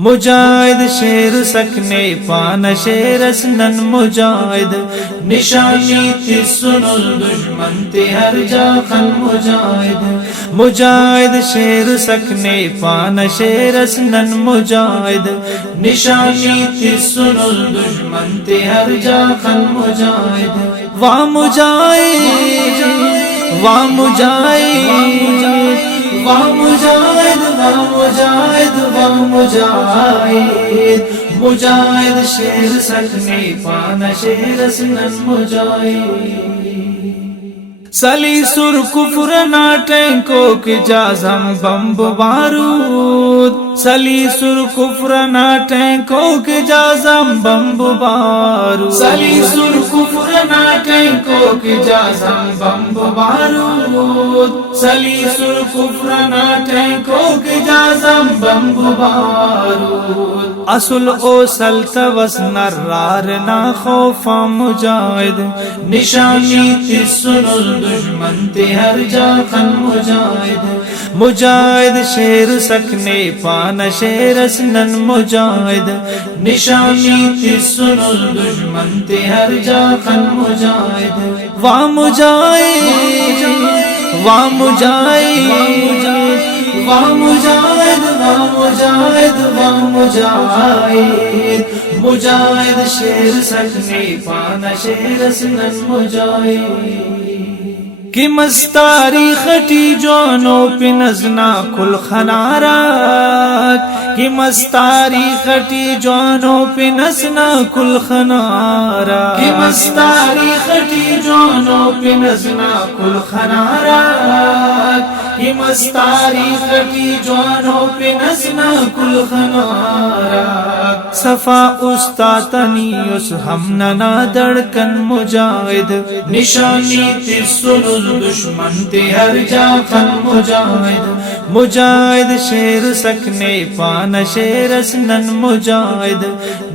مجاہد شیر سکنے پان شیر اسنن مجاہد نشانی تی سنل دشمن تی ہر جا خن مجاہد مجاہد شیر سکنے پان شیر اسنن مجاہد نشانی تی سنل دشمن تی ہر جا خن مجاہد وا مجاہد وا مجاہد وا مجاہد وا مجاہد وا مجاہد مجاہد شیر سکنے پان شیر اسنن مجاہد سلی سر کفر ناٹیں کو کی جازم بمب بارود سلی سر کفر ناٹیں کو کی جازم بمب بارود سلی سر کفر ناٹیں کو کی جازم بمب بارود سلی سر کفر ناٹیں کو کی جازم بمب بارود اصل او سلطوس نرار نا خوفا مجاہد نشانی تی سنل دشمن تی ہر جا خن مجاہد مجاہد شیر سکنے پان شیر اسنن مجاہد نشانی تی سنل دشمن تی ہر جا خن مجاہد وا مجاہد وا مجاہد وا مجاہد وا مجاہد وا مجاہد مجاہد شیر سکنے پان شیر اسنن مجاہد کہ مستاری خٹی جانو پہ نزنا کل خنارات کہ مستاری خٹی جانو پہ نزنا کل خنارات کہ مستاری خٹی جانو پہ نزنا کل خنارات کہ مستاری خٹی جانو پہ نزنا کل خنارات صفا استاتنی اس ہم ننا دڑکن مجاہد نشانی تی سنل دشمن تی ہر جا خن مجاہد مجاہد شیر سکنے پان شیر اسنن مجاہد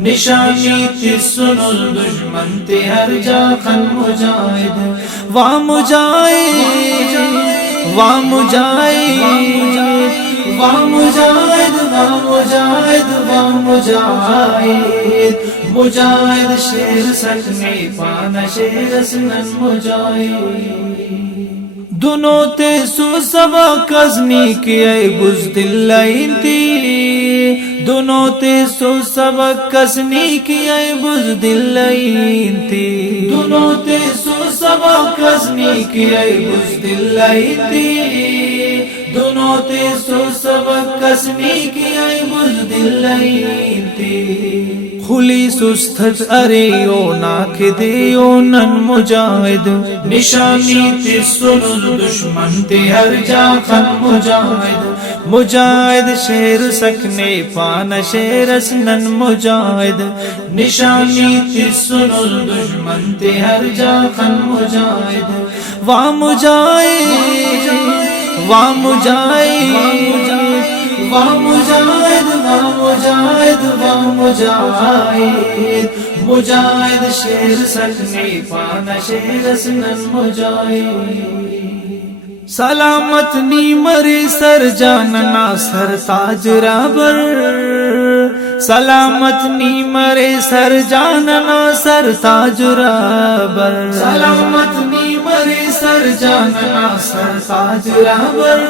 نشانی تی سنل دشمن تی ہر جا خن مجاہد وا مجاہد وا مجاہد وا مجاہد وا مجاہد وا مجاہد مجاہد شیر سکنے پان شیر اسنن مجاہد دونوں تے سو سبا کزنی کی اے بزدل تی دونوں تے سو سبا کزنی کی اے بزدل تی دونوں تے سو سبا کزنی کی اے بزدل تی دونوں تے سو سبا کزنی کی اے بزدل تی خلی سستھت ارے او ناک دے او نن مجاہد نشانی تی سنل دشمن تی ہر جا خن مجاہد مجاہد شیر سکنے پان شیر اسنن مجاہد نشانی تی سنل دشمن تی ہر جا خن مجاہد وا مجاہد وا مجاہد وا مجاہد وا مجاہد وا مجاہد مجاہد شیر سکنے پان شیر اسنن مجاہد سلامت نی مرے سر جاننا سر تاج رابر سلامت نی مرے سر جاننا سر تاج رابر سلامت نی مرے سر جاننا سر تاج رابر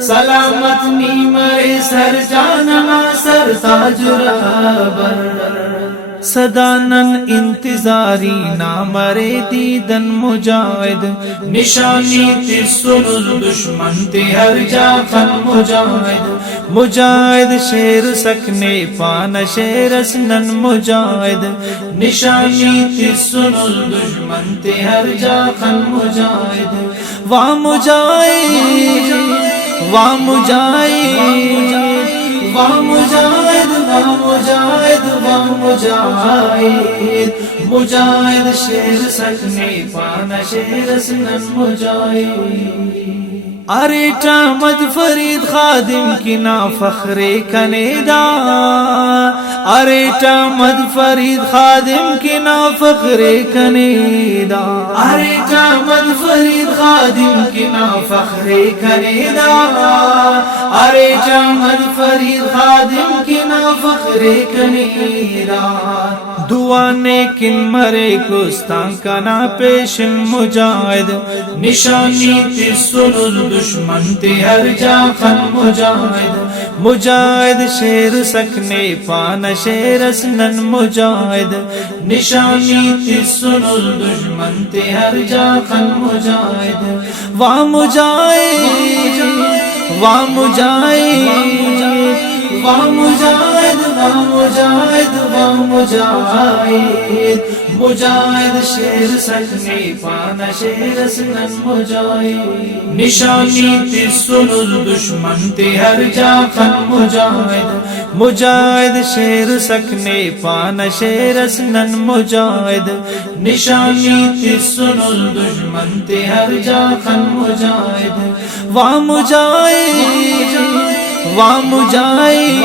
سلامت نی مرے سر جاننا سر تاج رابر صدانن انتظاری نہ مرے دیدن مجاہد نشانی تی سنل دشمن تی ہر جا خن مجاہد مجاہد شیر سکنے پان شیر اسنن مجاہد نشانی تی سنل دشمن تی ہر جا خن مجاہد وا مجاہد وا مجاہد وا مجاہد وا مجاہد وا مجاہد مجاہد شیر سکنے پان شیر اسنن مجاہد ارے ٹامد فرید خادم کی نا فخر کنیدا ارے ٹامد فرید خادم کی نا فخر کنیدا ارے ٹامد فرید خادم کی نا فخر کنیدا ارے ٹامد فرید خادم فخر کنیرا دعا نیکن مرے گستاں کنا پیش مجاہد نشانی تی سنل دشمن تی ہر جا خن مجاہد مجاہد شیر سکنے پان شیر اسنن مجاہد نشانی تی سنل دشمن تی ہر جا خن مجاہد وا مجاہد وا مجاہد وا مجاہد وا مجاہد وا مجاہد مجاہد شیر سکنے پانا شیر اسنن مجاہد نشانی تی سنل دشمن تی ہر جا خن مجاہد مجاہد شیر سکنے پانا شیر اسنن مجاہد نشانی تی سنل دشمن تی ہر جا خن مجاہد وا مجاہد وا مجاہد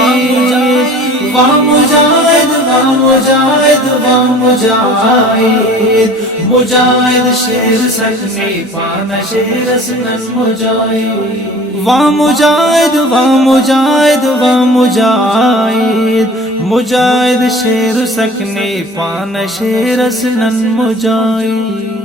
وا مجاہد وا مجاہد وا مجاہد مجاہد شیر سکنے پانا شیر اسنن مجاہد وا مجاہد وا مجاہد وا مجاہد مجاہد شیر سکنے پانا شیر اسنن مجاہد